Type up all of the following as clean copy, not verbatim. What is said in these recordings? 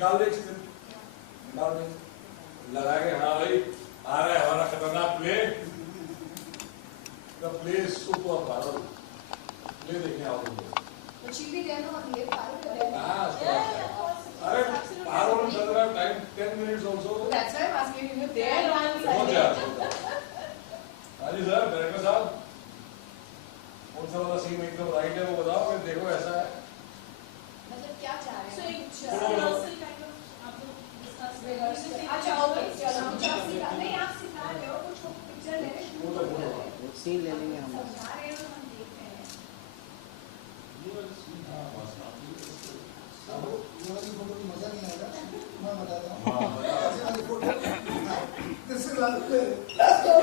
निकाल दे चिकन, निकाल दे, लगा के हाँ भाई आ रहा है हमारा खतरनाक प्ले, द प्ले सुपर पागल प्ले देखने आओ तुम। तो चीवी देना और ये पागल कर देना। हाँ अरे पागल में चल रहा है time 10 minutes also। That's why I'm asking you there on बहुत ज्यादा। हाँ जी सर डायरेक्टर साहब कौन सा वाला सीन एकदम राइट है वो बताओ, फिर देखो ऐसा है मतलब क्या चाह रहे हैं? So एक rehearsal kind of आप लोग discuss करें। अच्छा ओके चलो मुझे आप सिखा नहीं आप सिखा रहे हो कुछ पिक्चर लेने शुरू कर रहे हो सीन ले लेंगे हम। समझा रहे हो तो हम देख रहे हैं मजा नहीं आएगा मैं बताता हूँ। ऐसे वाली photo this is last play. Let's go.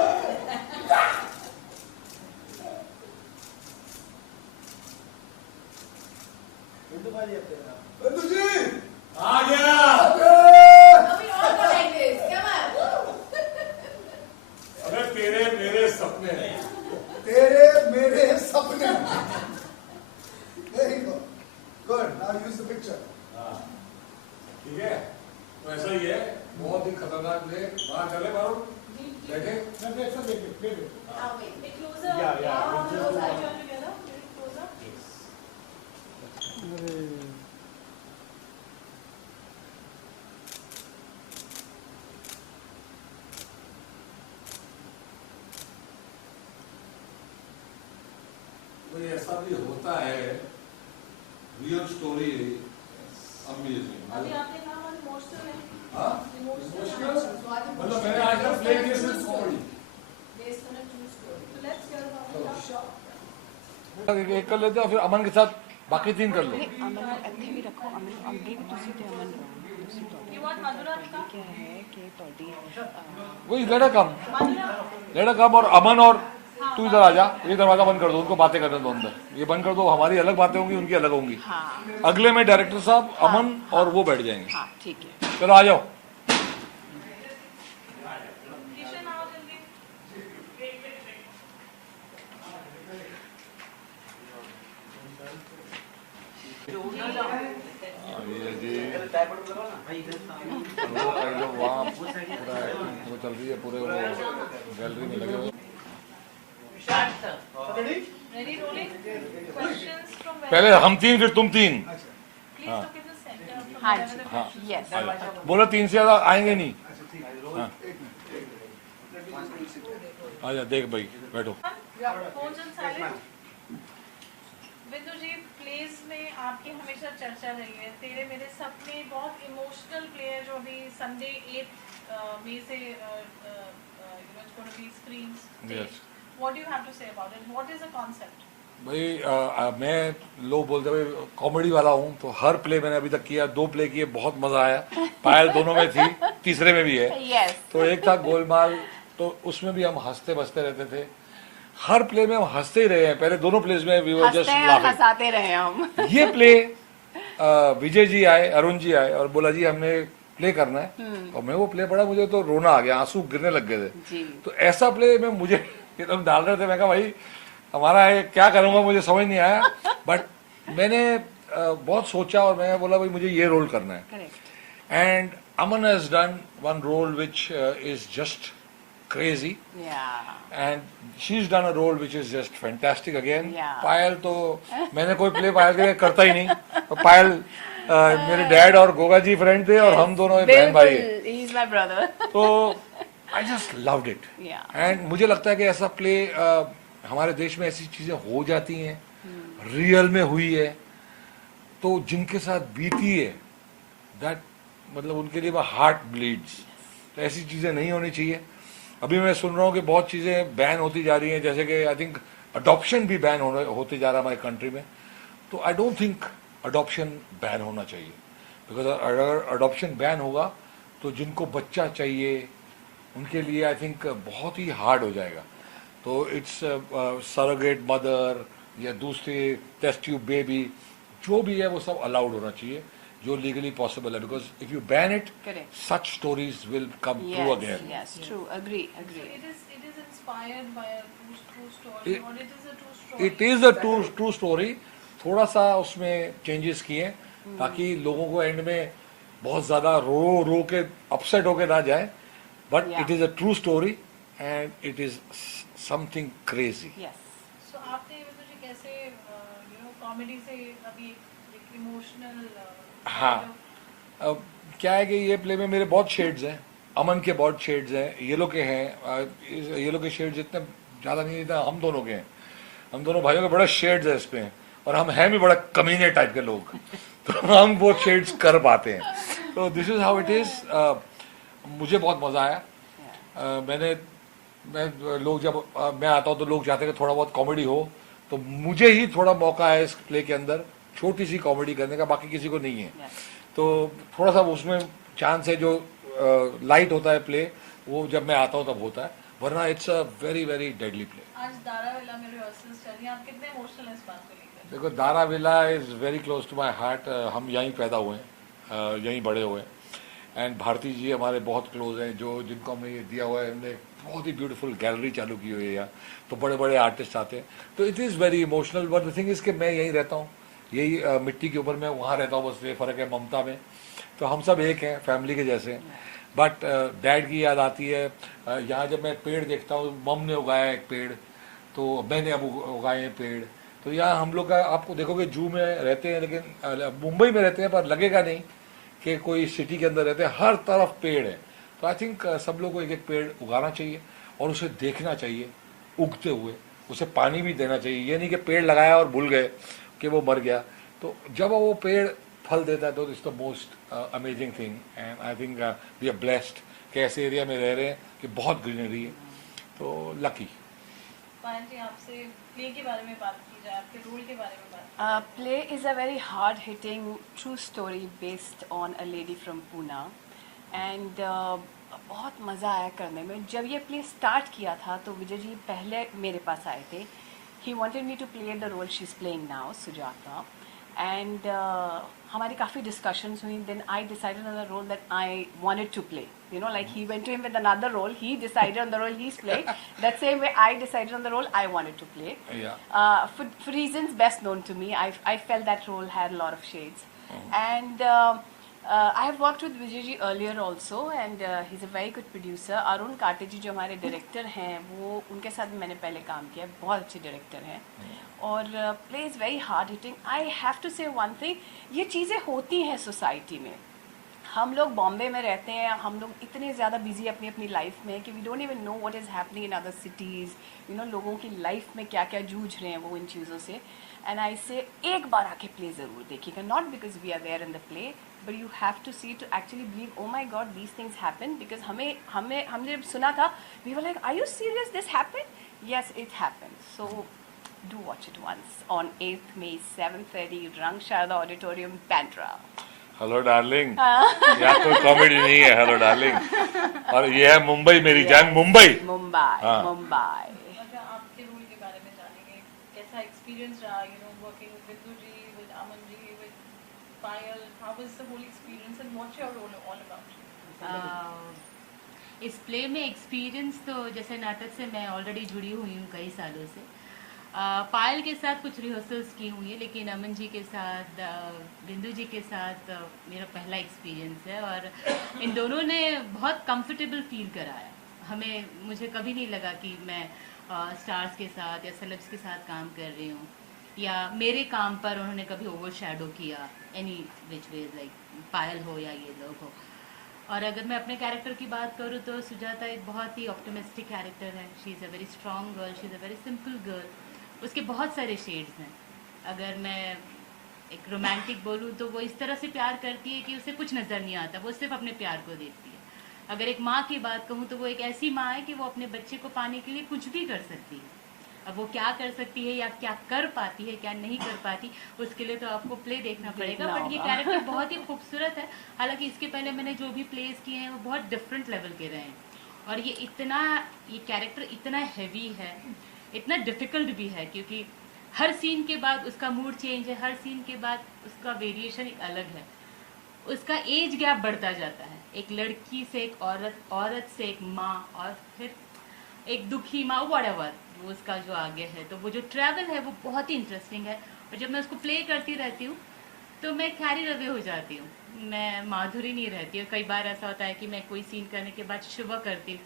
बिंदु जी आ गया। अभी और go like this come on अबे तेरे मेरे सपने तेरे मेरे सपने very good good now use the picture हाँ ठीक है तो ऐसा ही है बहुत ही खतरनाक प्ले वहाँ कर ले मारो देखे हाँ wait, a closer. Yeah, yeah, All we'll those just- eyes are together. Very closer. तो ये ऐसा भी होता है रियल स्टोरी अमेजिंग अभी आपने कहा वो इमोशनल है। हाँ इमोशनल। मतलब मैंने आज तक प्ले किया सिर्फ comedy based on a true story So let's hear about it. एक कर लेते हैं फिर अमन के साथ बाकी 3 कर लो अमन ਇੱਥੇ ਵੀ ਰੱਖੋ ਅਮਨ ਅੱਗੇ ਵੀ ਤੁਸੀਂ ਤੇ ਅਮਨ ਰਹੋ ਤੁਸੀਂ ਤੁਹਾਡੇ You want Madhura का? क्या है कि ਤੁਹਾਡੀ वही लेडा कम Madhura. लेडा कम और अमन और तू इधर आ जा ये दरवाजा बंद कर दो उनको बातें करने दो अंदर ये बंद कर दो हमारी अलग बातें होंगी उनकी अलग होंगी हाँ अगले में डायरेक्टर साहब अमन और वो बैठ जाएंगे हाँ ठीक है चलो आ जाओ Kishan आओ जल्दी। ये जी वहाँ पूरा एक्टिंग वो चल रही है पूरे वो गैलरी में लगे हुए Ready rolling. Questions from where? पहले हम 3 फिर तुम 3 Please look in the center from हाँ wherever जी the हाँ यस आ जाओ बोलो 3 से ज्यादा आएंगे नहीं हाँ आ जा देख भाई बैठो Phones on silent. बिंदु जी प्लेज में आपकी हमेशा चर्चा रही है तेरे मेरे सपने बहुत इमोशनल प्ले है जो अभी संडे 8 मई से it's going to be screens. Yes. What do you have to say about it? What is the concept? भाई मैं लोग बोलते भाई कॉमेडी वाला हूँ तो हर प्ले मैंने अभी तक किया 2 प्ले किए बहुत मजा आया पायल दोनों में थी तीसरे में भी है यस तो एक था गोलमाल तो उसमें भी हम हंसते बसते रहते थे हर प्ले में हम हंसते ही रहे हैं पहले दोनों प्लेस में वी वर जस्ट हंसते हैं लाफिंग हंसाते रहे हम ये प्ले विजय जी आए अरुण जी आए और बोला जी हमने प्ले करना है और मैं वो प्ले पढ़ा मुझे तो रोना आ गया आंसू गिरने लग गए थे जी तो ऐसा प्ले में मुझे एकदम डाल रहे थे मैं कहा भाई हमारा है क्या करूंगा मुझे समझ नहीं आया बट मैंने बहुत सोचा और मैं बोला भाई मुझे ये रोल करना है correct and Aman has done one role which is just crazy या and she is done a role which is just fantastic again Yeah. Payal तो मैंने कोई प्ले पायल के लिए करता ही नहीं तो पायल मेरे डैड और गोगा जी फ्रेंड थे और हम दोनों बहन भाई हैं बिल्कुल ही इज माय ब्रदर तो आई जस्ट लव्ड इट या एंड मुझे लगता है कि ऐसा प्ले हमारे देश में ऐसी चीजें हो जाती हैं रियल में हुई है तो जिनके साथ बीती है दैट मतलब उनके लिए हार्ट ब्लीड्स तो ऐसी चीजें नहीं होनी चाहिए अभी मैं सुन रहा हूँ कि बहुत चीजें बैन होती जा रही हैं जैसे कि आई थिंक अडॉप्शन भी बैन होते जा रहा है हमारे कंट्री में तो I don't think adoption ban होना चाहिए बिकॉज अगर अडॉप्शन बैन होगा तो जिनको बच्चा चाहिए उनके लिए आई थिंक बहुत ही हार्ड हो जाएगा तो इट्स सरोगेट मदर या दूसरे टेस्ट ट्यूब बेबी जो भी है वो सब अलाउड होना चाहिए जो लीगली पॉसिबल है because if you ban it Correct. Such stories will come true yes again yes true agree So agree it is inspired by a true story It- or it is a true story? It is a true story थोड़ा सा उसमें changes किए ताकि लोगों को and में बहुत ज़्यादा रो के अपसेट होके ना जाए, but Yeah. It is a true story and it is something crazy. Yes so आपने विंदु जी कैसे कॉमेडी से अभी एक इमोशनल हाँ। अब क्या है कि ये प्ले में मेरे बहुत शेड्स हैं, अमन के बहुत शेड्स हैं, येलो के हैं। येलो के शेड्स इतने ज़्यादा नहीं, इतना हम दोनों के हैं। हम दोनों भाइयों के बड़े शेड्स हैं इसमें, और हम हैं भी बड़ा कमीने टाइप के लोग, तो हम वो शेड्स कर पाते हैं। तो this is how it is. मुझे बहुत मज़ा आया। मैं लोग जब मैं आता हूँ तो लोग चाहते हैं कि थोड़ा बहुत कॉमेडी हो, तो मुझे ही थोड़ा मौका है इस प्ले के अंदर छोटी सी कॉमेडी करने का, बाकी किसी को नहीं है। तो थोड़ा सा उसमें चांस है, जो लाइट होता है प्ले वो जब मैं आता हूँ तब होता है, वरना it's a very very deadly play. आज दाराविला में रिहर्सल्स चल रही हैं, आप कितने इमोशनल हैं इस बात को लेकर? देखो, दाराविला is very close to my heart. हम यहीं पैदा हुए हैं, यहीं बड़े हुए हैं, एंड भारती जी हमारे बहुत क्लोज हैं, जो जिनको हमें ये दिया हुआ है। हमने बहुत ही ब्यूटीफुल गैलरी चालू की हुई है यहाँ, तो बड़े बड़े आर्टिस्ट आते हैं, तो it is very emotional. But the thing is कि मैं यहीं रहता हूँ, यही मिट्टी के ऊपर मैं वहाँ रहता हूँ, बस ये फ़र्क है ममता में। तो हम सब एक हैं, फैमिली के जैसे हैं। बट डैड की याद आती है। यहाँ जब मैं पेड़ देखता हूँ, मम ने उगाया एक पेड़, तो मैंने अब उगाए हैं पेड़। तो यहाँ हम लोग का, आपको देखोगे जू में रहते हैं, लेकिन मुंबई में रहते हैं, पर लगेगा नहीं कि कोई सिटी के अंदर रहते हैं। हर तरफ पेड़ है। तो आई थिंक सब लोग को एक एक पेड़ उगाना चाहिए और उसे देखना चाहिए उगते हुए, उसे पानी भी देना चाहिए। ये नहीं कि पेड़ लगाया और भूल गए कि वो मर गया। तो जब वो पेड़ फल देता है तो it's the most amazing thing, and I think we are blessed कि ऐसे एरिया में रह रहे हैं कि बहुत ग्रीनरी है, तो लकी। पायल जी, आपसे प्ले के बारे में बात की जाए, आपके रोल के बारे में बात की play is a very hard hitting true story based on a lady from Poona and बहुत मज़ा आया करने में। जब ये प्ले स्टार्ट किया था तो विजय जी पहले मेरे पास आए थे। He wanted me to play the role she is playing now, Sujata, and हमारी काफ़ी डिस्कशंस हुई। Then I decided on the role that I wanted to play, you know, like he went to him with another role, he decided on the role he's playing. That same way I decided on the role I wanted to play. Yeah. For reasons best known to me, I felt that role had a lot of shades. And I have worked with Vijay ji earlier also, and he's a very good producer. Arun Kate ji जो हमारे director हैं, वो उनके साथ भी मैंने पहले काम किया, बहुत अच्छे डायरेक्टर हैं, और play is very hard hitting. I have to say one thing, ये चीज़ें होती हैं सोसाइटी में। हम लोग बॉम्बे में रहते हैं, हम लोग इतने ज़्यादा बिजी अपनी अपनी लाइफ में कि we don't even know what is happening in other cities. You know, लोगों की लाइफ में क्या क्या जूझ रहे हैं वो इन चीज़ों से। एंड आई से एक बार आके प्ले ज़रूर देखिएगा, not because we are there in the play, but you have to see to actually believe, oh my god these things happen. Because हमने जब सुना था, we were like, are you serious, this happen? Yes, it happen. So do watch it once on 8th May 7:30 Rang Sharda Auditorium, Bandra. Hello darling, यहाँ कोई comedy नहीं है, hello darling. और ये है मुंबई, मेरी जान मुंबई। हाँ। मुंबई। अच्छा, आपके रोल के बारे में जानेंगे, कैसा एक्सपीरियंस रहा, working with Vindu ji, with Aman ji, with Payal, how was the whole experience and what's your role all about? इस प्ले में एक्सपीरियंस तो जैसे नाटक से मैं ऑलरेडी जुड़ी हुई हूँ कई सालों से। पायल के साथ कुछ रिहर्सल्स की हुई है, लेकिन अमन जी के साथ, बिंदु जी के साथ मेरा पहला एक्सपीरियंस है, और इन दोनों ने बहुत कंफर्टेबल फील कराया हमें। मुझे कभी नहीं लगा कि मैं स्टार्स के साथ या सेलेब्स के साथ काम कर रही हूँ, या मेरे काम पर उन्होंने कभी ओवर शैडो किया एनी विच वे, लाइक पायल हो या ये लोग हो। और अगर मैं अपने कैरेक्टर की बात करूँ तो सुजाता एक बहुत ही ऑप्टिमिस्टिक कैरेक्टर है। She is a very strong girl, she is a very simple girl. उसके बहुत सारे शेड्स हैं। अगर मैं एक रोमांटिक बोलूँ तो वो इस तरह से प्यार करती है कि उसे कुछ नज़र नहीं आता, वो सिर्फ अपने प्यार को देखती है। अगर एक माँ की बात कहूँ तो वो एक ऐसी माँ है कि वो अपने बच्चे को पाने के लिए कुछ भी कर सकती है। अब वो क्या कर सकती है या क्या कर पाती है, क्या नहीं कर पाती, उसके लिए तो आपको प्ले देखना पड़ेगा। बट ये कैरेक्टर बहुत ही खूबसूरत है। हालांकि इसके पहले मैंने जो भी प्लेस किए हैं वो बहुत डिफरेंट लेवल के रहे हैं, और ये कैरेक्टर इतना हैवी है, इतना डिफिकल्ट भी है, क्योंकि हर सीन के बाद उसका मूड चेंज है, हर सीन के बाद उसका वेरिएशन अलग है, उसका एज गैप बढ़ता जाता है। एक लड़की से एक औरत, औरत से एक माँ, और फिर एक दुखी माँ, व्हाटएवर वो उसका जो आगे है। तो वो जो ट्रैवल है वो बहुत ही इंटरेस्टिंग है, और जब मैं उसको प्ले करती रहती हूँ तो मैं ख्यारी रवि हो जाती हूँ, मैं माधुरी नहीं रहती हूँ। कई बार ऐसा होता है कि मैं कोई सीन करने के बाद शुभ करती हूँ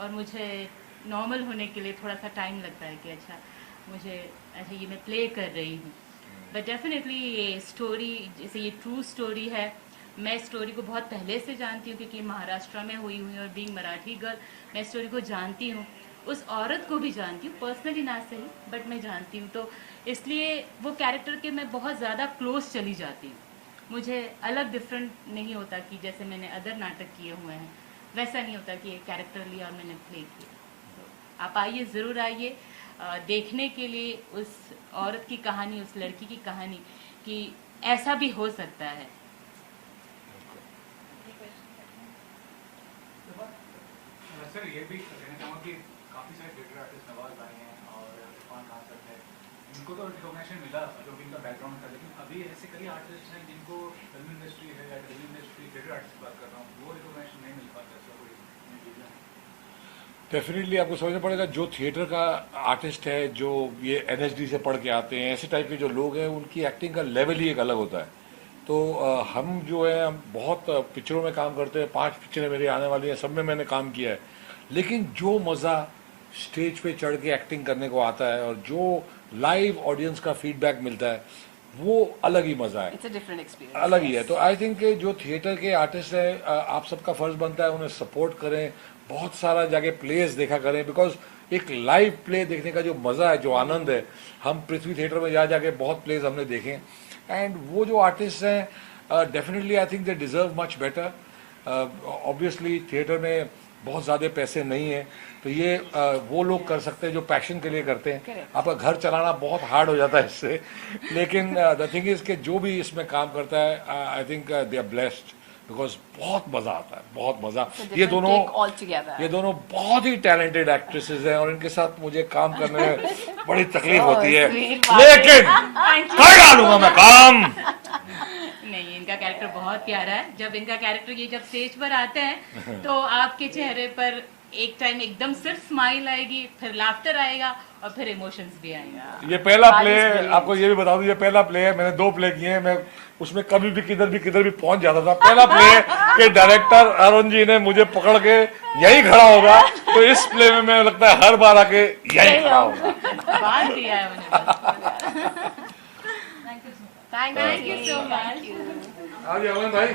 और मुझे नॉर्मल होने के लिए थोड़ा सा टाइम लगता है कि अच्छा मुझे अच्छा ये मैं प्ले कर रही हूँ। बट डेफिनेटली ये स्टोरी, जैसे ये ट्रू स्टोरी है, मैं स्टोरी को बहुत पहले से जानती हूँ क्योंकि महाराष्ट्र में हुई हुई और बीइंग मराठी गर्ल मैं स्टोरी को जानती हूँ, उस औरत को भी जानती हूँ, पर्सनली ना सही बट मैं जानती हूँ। तो इसलिए वो कैरेक्टर के मैं बहुत ज़्यादा क्लोज चली जाती हूँ। मुझे अलग डिफरेंट नहीं होता कि जैसे मैंने अदर नाटक किए हुए हैं वैसा नहीं होता कि एक कैरेक्टर लिया और मैंने प्ले किया। तो आप आइए, ज़रूर आइए देखने के लिए उस औरत की कहानी, उस लड़की की कहानी कि ऐसा भी हो सकता है। सर ये भी कहना चाहूँगा कि काफ़ी सारे थिएटर आर्टिस्ट नवाज भाई हैं और इरफान खान सर हैं, इनको तो रिकॉग्निशन मिला जो कि इनका बैकग्राउंड था, लेकिन अभी ऐसे कई आर्टिस्ट हैं जिनको फिल्म इंडस्ट्री है या टीवी इंडस्ट्री, थिएटर आर्टिस्ट की बात कर रहा हूँ, वो रिकॉग्निशन नहीं मिल पाता। ऐसा कोई रीजन है? डेफिनेटली आपको समझना पड़ेगा, जो थिएटर का आर्टिस्ट है, जो ये NSD से पढ़ के आते हैं, ऐसे टाइप के जो लोग हैं, उनकी एक्टिंग का लेवल ही एक अलग होता है। तो हम जो है, हम बहुत पिक्चरों में काम करते हैं, 5 पिक्चरें मेरी आने वाली हैं, सब में मैंने काम किया है, लेकिन जो मज़ा स्टेज पे चढ़ के एक्टिंग करने को आता है और जो लाइव ऑडियंस का फीडबैक मिलता है, वो अलग ही मज़ा है, It's a different experience. अलग ही है। तो आई थिंक कि जो थिएटर के आर्टिस्ट हैं, आप सबका फर्ज बनता है उन्हें सपोर्ट करें, बहुत सारा जाके प्लेस देखा करें, बिकॉज एक लाइव प्ले देखने का जो मज़ा है, जो आनंद है, हम पृथ्वी थिएटर में जाके बहुत प्लेस हमने देखे, एंड वो जो आर्टिस्ट हैं definitely I think they deserve much better. Obviously theatre में बहुत ज़्यादा पैसे नहीं है, तो ये वो लोग कर सकते हैं जो पैशन के लिए करते हैं। Correct. आपका घर चलाना बहुत हार्ड हो जाता है इससे, लेकिन द थिंग इज कि जो भी इसमें काम करता है, I think they are blessed, because बहुत मज़ा आता है, बहुत मज़ा। It's a ये different दोनों take altogether. ये दोनों बहुत ही टैलेंटेड एक्ट्रेसेस हैं और इनके साथ मुझे काम करने में बड़ी तकलीफ Oh, होती है, sweet बात लेकिन कर डालूंगा मैं काम। नहीं, इनका कैरेक्टर बहुत प्यारा है। जब इनका कैरेक्टर ये जब स्टेज पर आते हैं तो आपके चेहरे पर एक टाइम एकदम सिर्फ स्माइल आएगी, फिर लाफ्टर आएगा और फिर इमोशंस भी आएगा। ये पहला That प्ले is है, brilliant. आपको ये भी बता दूं, ये पहला प्ले है, मैंने 2 प्ले किए हैं, मैं उसमें कभी भी किधर भी पहुंच जाता था। पहला प्ले है कि डायरेक्टर अरुण जी ने मुझे पकड़ के यही खड़ा होगा, तो इस प्ले में मैं लगता है हर बार आके यही खड़ा होगा। बात किया है उन्होंने। Thank you so much. Thank you so much. आज अमन भाई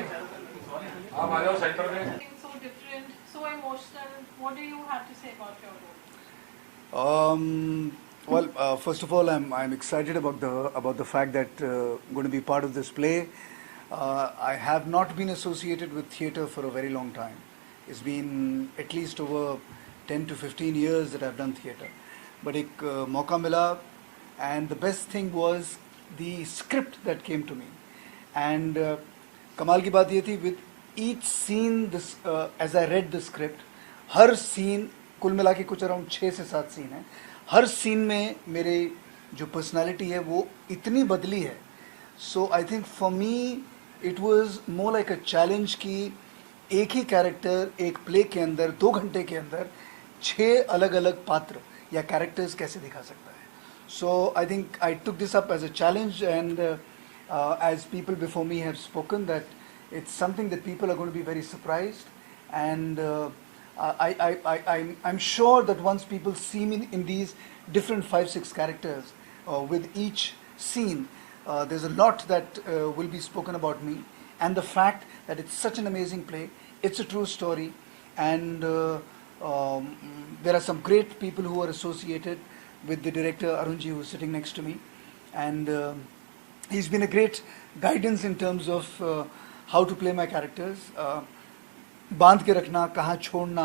आप आ जाओ सेंटर में। So different, so emotional. What do you have to say about your role? Well, first of all, I'm excited about the fact that going to be part of this play. I have not been associated with theatre for a very long time. It's been at least over 10 to 15 years that I've done theatre. But एक मौका मिला, and the best thing was the script that came to me. And कमाल की बात ये थी, with each scene, this as I read the script, her scene कुल मिला के कुछ अराउंड 6 से 7 सीन है, हर सीन में मेरे जो पर्सनालिटी है वो इतनी बदली है। So I think for me it was more like a challenge कि एक ही कैरेक्टर एक प्ले के अंदर 2 घंटे के अंदर 6 अलग अलग पात्र या कैरेक्टर्स कैसे दिखा सकता है। So I think I took this up as a challenge, and as people before me have spoken that it's something that people are going to be very surprised, and I'm sure that once people see me in these different 5-6 characters with each scene, there's a lot that will be spoken about me, and the fact that it's such an amazing play, it's a true story, and there are some great people who are associated with the director Arunji, who is sitting next to me, and he's been a great guidance in terms of how to play my characters. बांध के रखना, कहाँ छोड़ना,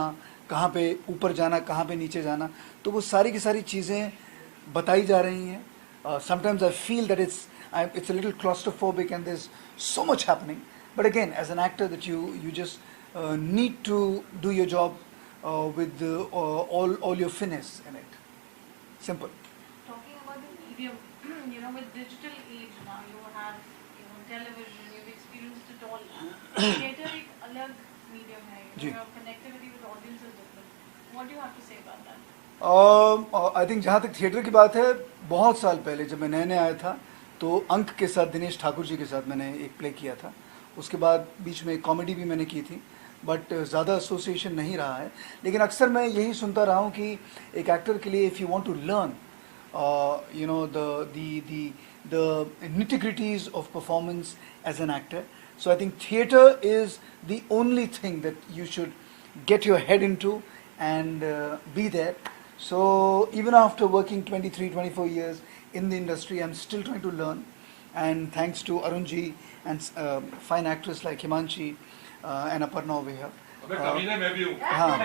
कहाँ पे ऊपर जाना, कहाँ पे नीचे जाना, तो वो सारी की सारी चीज़ें बताई जा रही हैं। Sometimes I feel that it's a little claustrophobic and there's so much happening. But again, as an actor, that you just need to do your job with all your finesse in it. Simple. Talking about the medium, with digital age now, you have, television, you've experienced it all. Theatre एक अलग medium है, your connectivity with audience is different. What do you have to say about that? I think जहाँ तक theatre की बात है, बहुत साल पहले जब मैं नए आया था तो अंक के साथ, दिनेश ठाकुर जी के साथ मैंने एक प्ले किया था। उसके बाद बीच में कॉमेडी भी मैंने की थी, बट ज़्यादा एसोसिएशन नहीं रहा है। लेकिन अक्सर मैं यही सुनता रहा हूँ कि एक एक्टर के लिए if you want to learn you know the nitty-gritties of performance as an actor, so I think theater is the only thing that you should get your head into and be there. So even after working 23-24 years in the industry, I'm still trying to learn, and thanks to Arunji and fine actors like Himanshi and Aparna over here. कमीने मैं भी हूँ। हाँ,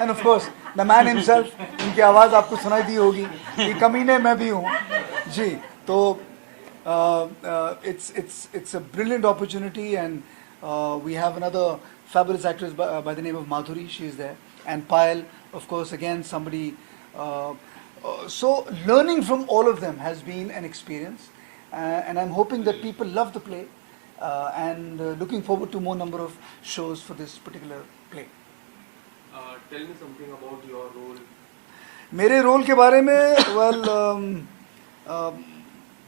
end of course the man himself, उनकी आवाज़ आपको सुनाई दी होगी कि कमीने मैं भी हूँ जी। तो it's a brilliant opportunity, and we have another fabulous actress by the name of Madhuri. She is there, and Payal, of course, again somebody. So learning from all of them has been an experience, and I'm hoping that people love the play. And looking forward to more number of shows for this particular play. Tell me something about your role. मेरे role के बारे में well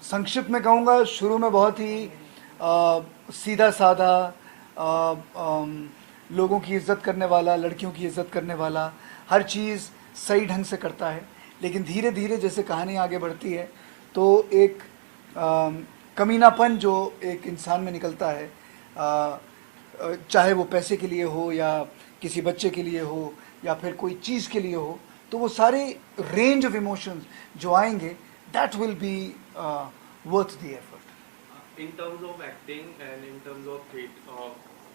संक्षिप्त में कहूँगा, शुरू में बहुत ही सीधा साधा, लोगों की इज्जत करने वाला, लड़कियों की इज्जत करने वाला, हर चीज़ सही ढंग से करता है। लेकिन धीरे धीरे जैसे कहानी आगे बढ़ती है तो एक कमीनापन जो एक इंसान में निकलता है, चाहे वो पैसे के लिए हो या किसी बच्चे के लिए हो या फिर कोई चीज़ के लिए हो, तो वो सारे रेंज ऑफ इमोशंस जो आएंगे, that will be worth the effort. In terms of acting and in terms of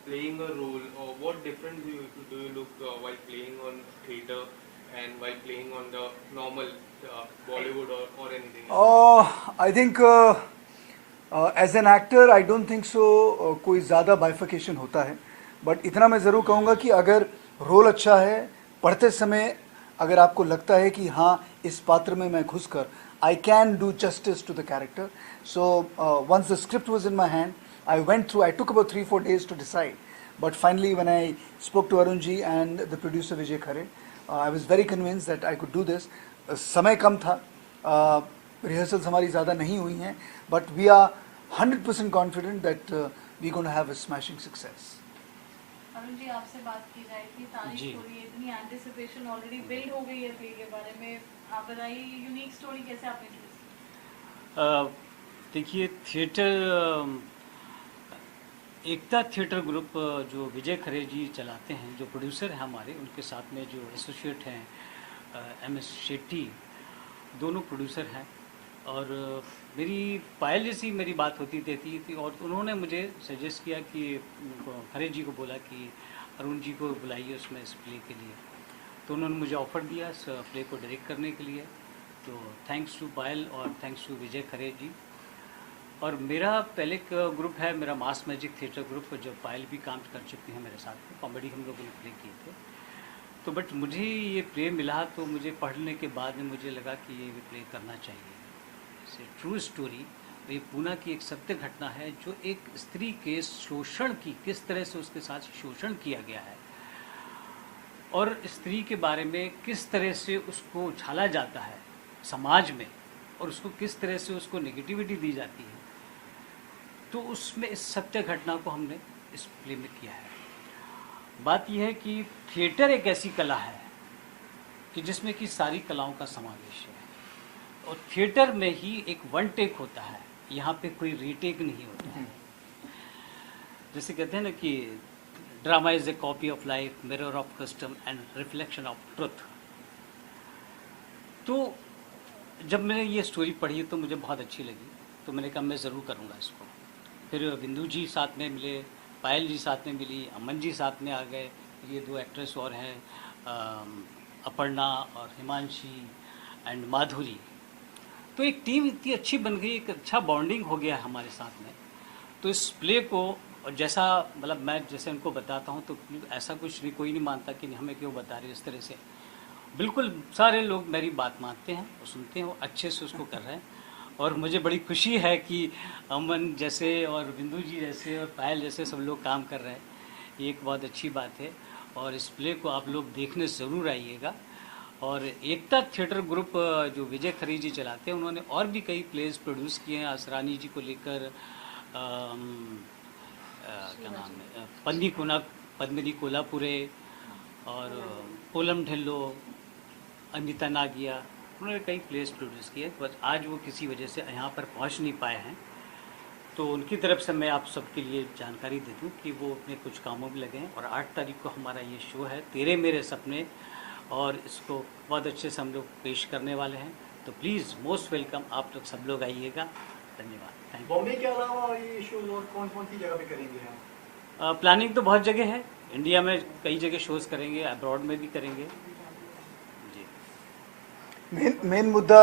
playing a role, what difference do you look while playing on theatre and while playing on the normal Bollywood or anything else? I think as an actor I don't think so कोई ज़्यादा बाइफिकेशन होता है, but इतना मैं ज़रूर कहूँगा कि अगर रोल अच्छा है, पढ़ते समय अगर आपको लगता है कि हाँ इस पात्र में मैं घुसकर I can do justice to the character. So once the script was in my hand, I went through, I took about 3-4 days to decide. But finally when I spoke to Arunji and the producer Vijay Khare, I was very convinced that I could do this. समय कम था, rehearsals हमारी ज़्यादा नहीं हुई हैं, but we are 100% confident that we're going to have a smashing success. Arun ji, आपसे बात की जाए कि तारीफ हो रही है, इतनी एंटिसिपेशन ऑलरेडी बिल्ड हो गई है प्ले के बारे में, आप बताइए यूनिक स्टोरी कैसे आपने चूज की? देखिए, थिएटर एकता थिएटर ग्रुप जो विजय खरे जी चलाते हैं, जो प्रोड्यूसर हैं हमारे, उनके साथ में जो एसोसिएट हैं MS शेट्टी, दोनों प्रोड्यूसर हैं। और मेरी पायल जैसी मेरी बात होती रहती थी, और उन्होंने मुझे सजेस्ट किया कि खरे जी को बोला कि अरुण जी को बुलाइए उसमें इस प्ले के लिए। तो उन्होंने मुझे ऑफ़र दिया इस प्ले को डायरेक्ट करने के लिए। तो थैंक्स टू पायल और थैंक्स टू विजय खरे जी। और मेरा पहले एक ग्रुप है, मेरा मास मैजिक थिएटर ग्रुप, जो पायल भी काम कर चुकी हैं मेरे साथ में, कॉमेडी हम लोगों ने प्ले किए थे। तो बट मुझे ये प्ले मिला तो मुझे पढ़ने के बाद में मुझे लगा कि ये प्ले करना चाहिए। ट्रू स्टोरी, ये पूना की एक सत्य घटना है, जो एक स्त्री के शोषण की, किस तरह से उसके साथ शोषण किया गया है और स्त्री के बारे में किस तरह से उसको उछाला जाता है समाज में, और उसको किस तरह से उसको नेगेटिविटी दी जाती है। तो उसमें इस सत्य घटना को हमने इस प्ले में किया है। बात यह है कि थिएटर एक ऐसी कला है कि जिसमें कि सारी कलाओं का समावेश है, और थिएटर में ही एक वन टेक होता है, यहाँ पे कोई रीटेक नहीं होता है। जैसे कहते हैं ना कि drama is a copy of life, mirror of custom and reflection of truth. तो जब मैंने ये स्टोरी पढ़ी तो मुझे बहुत अच्छी लगी, तो मैंने कहा मैं ज़रूर करूँगा इसको। फिर बिंदु जी साथ में मिले, पायल जी साथ में मिली, अमन जी साथ में आ गए, ये दो एक्ट्रेस और हैं, अपर्णा और हिमांशी एंड माधुरी। तो एक टीम इतनी अच्छी बन गई, एक अच्छा बॉन्डिंग हो गया हमारे साथ में। तो इस प्ले को, और जैसा मतलब मैं जैसे उनको बताता हूँ तो ऐसा कुछ नहीं, कोई नहीं मानता कि हमें क्यों बता रहे इस तरह से। बिल्कुल सारे लोग मेरी बात मानते हैं और सुनते हैं, वो अच्छे से उसको कर रहे हैं। और मुझे बड़ी खुशी है कि अमन जैसे और बिंदु जी जैसे और पायल जैसे सब लोग काम कर रहे हैं। ये एक बहुत अच्छी बात है, और इस प्ले को आप लोग देखने ज़रूर आइएगा। और एकता थिएटर ग्रुप जो विजय खरे जी चलाते हैं, उन्होंने और भी कई प्लेस प्रोड्यूस किए हैं असरानी जी को लेकर, क्या नाम है, पद्मिनी कोल्हापुरे और पोलम ढिल्लो, अनिता नागिया, उन्होंने कई प्लेस प्रोड्यूस किए। बस आज वो किसी वजह से यहाँ पर पहुँच नहीं पाए हैं, तो उनकी तरफ से मैं आप सबके लिए जानकारी दे दूँ कि वो अपने कुछ कामों में लगे हैं। और 8 तारीख को हमारा ये शो है तेरे मेरे सपने, और इसको बहुत अच्छे से हम लोग पेश करने वाले हैं। तो प्लीज़ मोस्ट वेलकम, आप लोग सब लोग आइएगा। धन्यवाद, थैंक यू। बॉम्बे के अलावा ये शो और कौन कौन सी जगह पे करेंगे हम? प्लानिंग तो बहुत जगह है, इंडिया में कई जगह शोज़ करेंगे, अब्रॉड में भी करेंगे जी। मेन मुद्दा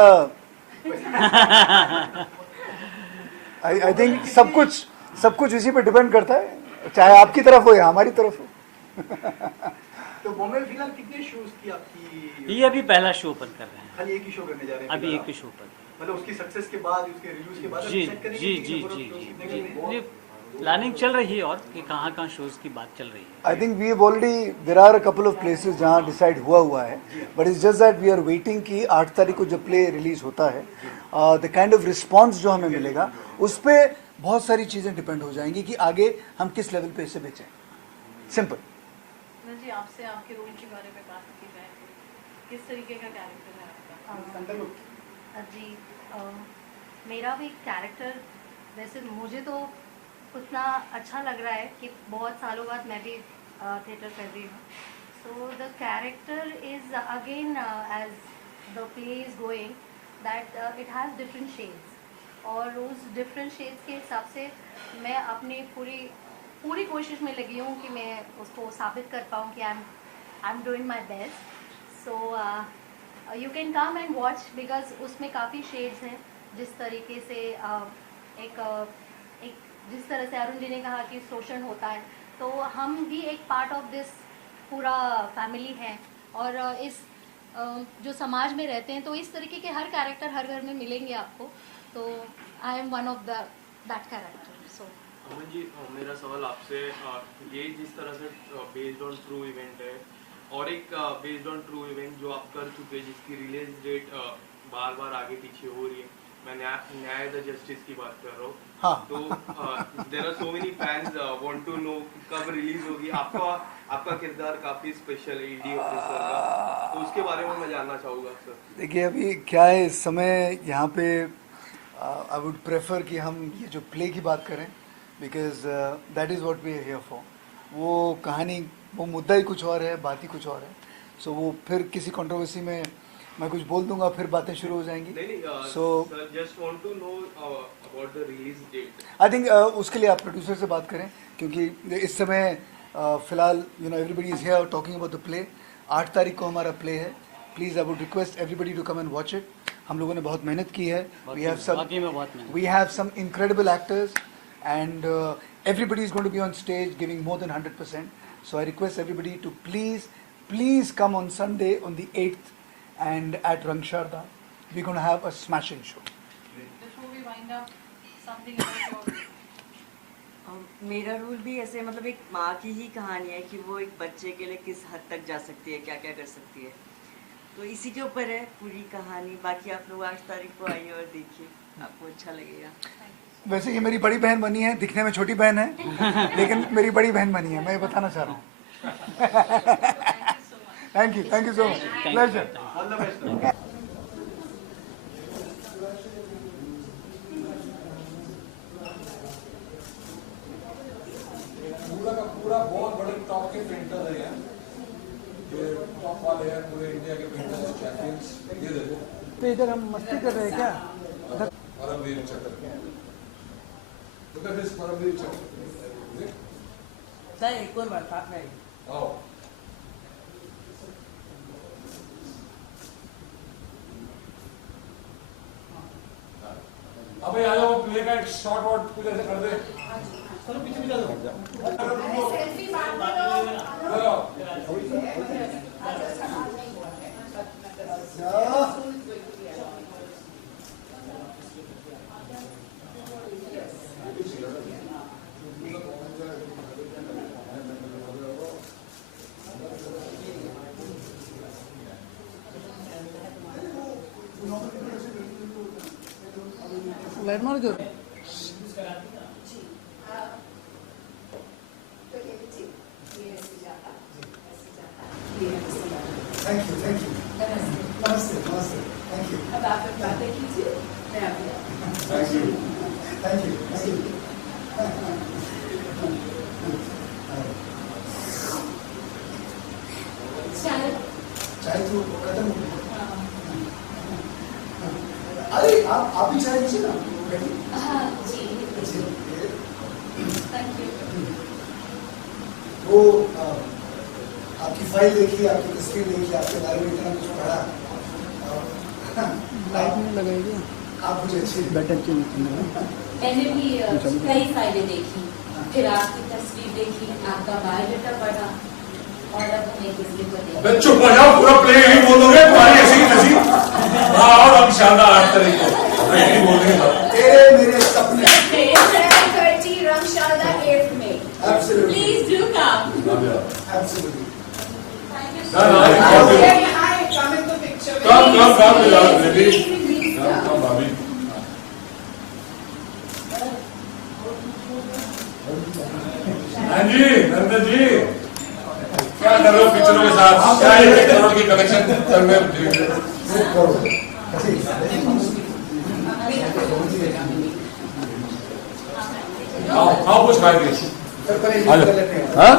आई थिंक सब कुछ इसी पे डिपेंड करता है, चाहे आपकी तरफ हो या हमारी तरफ हो। तो बॉम्बे में फिलहाल कितने शोज की आपकी? ये अभी पहला शो ओपन कर रहे हैं, खाली एक ही शो करने जा रहे हैं अभी एक ही शो पर। मतलब उसकी सक्सेस के बाद, उसके रिव्यूज के बाद जी जी जी जी जी, प्लानिंग चल रही है और कि कहाँ शोज़ की बात चल रही है। I think we have already, there are a couple of places जहाँ डिसाइड हुआ है, but it's just that we are waiting कि 8 तारीख को जब प्ले रिलीज होता है, द काइंड ऑफ रिस्पॉन्स जो हमें मिलेगा उस पर बहुत सारी चीज़ें डिपेंड हो जाएंगी कि आगे हम किस लेवल पे इसे बेचें। सिंपल। जी, आपसे आपके रोल के बारे में बात की जाए, किस तरीके का कैरेक्टर है आपका? जी, मेरा भी कैरेक्टर, वैसे मुझे तो उतना अच्छा लग रहा है कि बहुत सालों बाद मैं भी थिएटर कर रही हूँ। So the character is again as the play is going that it has different shades, और उस डिफरेंट शेड्स के हिसाब से मैं अपनी पूरी कोशिश में लगी हूँ कि मैं उसको साबित कर पाऊँ कि I am doing my best. So you can come and watch, because उसमें काफ़ी शेड्स हैं। जिस तरीके से एक जिस तरह से अरुण जी ने कहा कि शोषण होता है, तो हम भी एक पार्ट ऑफ दिस पूरा फैमिली है, और इस जो समाज में रहते हैं, तो इस तरीके के हर कैरेक्टर हर घर में मिलेंगे आपको। तो I am one of that character. So Aman ji, मेरा सवाल आपसे, ये जिस तरह से बेस्ड ऑन ट्रू इवेंट है, और एक बेस्ड ऑन ट्रू इवेंट जो आप कर चुके हैं जिसकी रिलीज डेट बार बार आगे पीछे हो रही है, मैं न्याय द जस्टिस की बात कर रहा हूँ। हाँ। तो there are so many fans want to know कब रिलीज होगी। आपका किरदार काफी स्पेशल है ईडी ऑफिसर का, तो उसके बारे में मैं जानना चाहूँगा सर। देखिए, अभी क्या है, इस समय यहाँ पे आई वुड प्रेफर कि हम ये जो प्ले की बात करें, because that is what we are here for. वो कहानी, वो मुद्दा ही कुछ और है, बात ही कुछ और है। सो वो फिर किसी कंट्रोवर्सी में मैं कुछ बोल दूंगा, फिर बातें शुरू हो जाएंगी। So just want to know about the release date. I think उसके लिए आप प्रोड्यूसर से बात करें, क्योंकि इस समय फिलहाल you know everybody is here talking about the play. 8 तारीख को हमारा प्ले है। Please I would request everybody to come and watch it. हम लोगों ने बहुत मेहनत की है। We have some incredible actors and everybody is going to be on stage giving more than 100%. So I request everybody to please come on Sunday on the 8th and at Rangsharda. We're going to have a smashing show. Before we wind up, something about your मेरा role भी ऐसे, मतलब एक माँ की ही कहानी है कि वो एक बच्चे के लिए किस हद तक जा सकती है, क्या क्या कर सकती है। तो इसी के ऊपर है पूरी कहानी। बाकी आप लोग 8 तारीख को आइए और देखिए, आपको अच्छा लगेगा। वैसे ये मेरी बड़ी बहन बनी है, दिखने में छोटी बहन है लेकिन मेरी बड़ी बहन बनी है, मैं ये बताना चाह रहा हूँ। Thank you so much, pleasure. All the best. पूरा का पूरा बहुत बड़े टॉप के पेंटर है यार, ये टॉप वाले हैं पूरे इंडिया के पेंटर्स चैंपियंस। ये देखो, तो इधर हम मस्ती कर रहे हैं क्या? परमवीर चक्र, look at this परमवीर चक्र। सर एक और बात साथ में आओ, अबे आ जाओ, प्ले का एक शॉट वॉट कुछ ऐसे कर दे। चलो पीछे जा दो। सेल्फी मार दो। लाइट मार दो। Thank you thank you. नमस्ते नमस्ते थैंक यू। अब आप लोग बातें कीजिए, मैं अभी thank you thank you thank you. चाय तो खत्म हो गई। अरे आप ही चाय लीजिए ना। हाँ जी थैंक यू। वो आपकी फाइल देखी, आपकी तस्वीर देखी, आपके बारे में इतना कुछ पढ़ा। लाइट नहीं लगाएगी आप मुझे अच्छी बेटर चीज। मैंने भी कई फाइलें देखी, फिर आपकी तस्वीर देखी, आपका बायोडाटा पढ़ा और अब मैं किसी को देखा। अबे चुप हो जाओ, पूरा प्ले यही बोलोगे, तुम्हारी ऐसी की तैसी। हाँ और हम शानदार 8 तारीख को यही बोलेंगे। तेरे मेरे सपने 7:30 रंगशाला 8th May. Absolutely. Please do come. Absolutely. Thank you No, so no, much. I love you. Very high. Come in the picture. Come, Please, baby. please, Come, भाभी। हाँ जी, नंदन जी, क्या कर रहे हो पिक्चरों के साथ? क्या 1 करोड़ की कलेक्शन चल रहे आओ कुछ खाएंगे। हाँ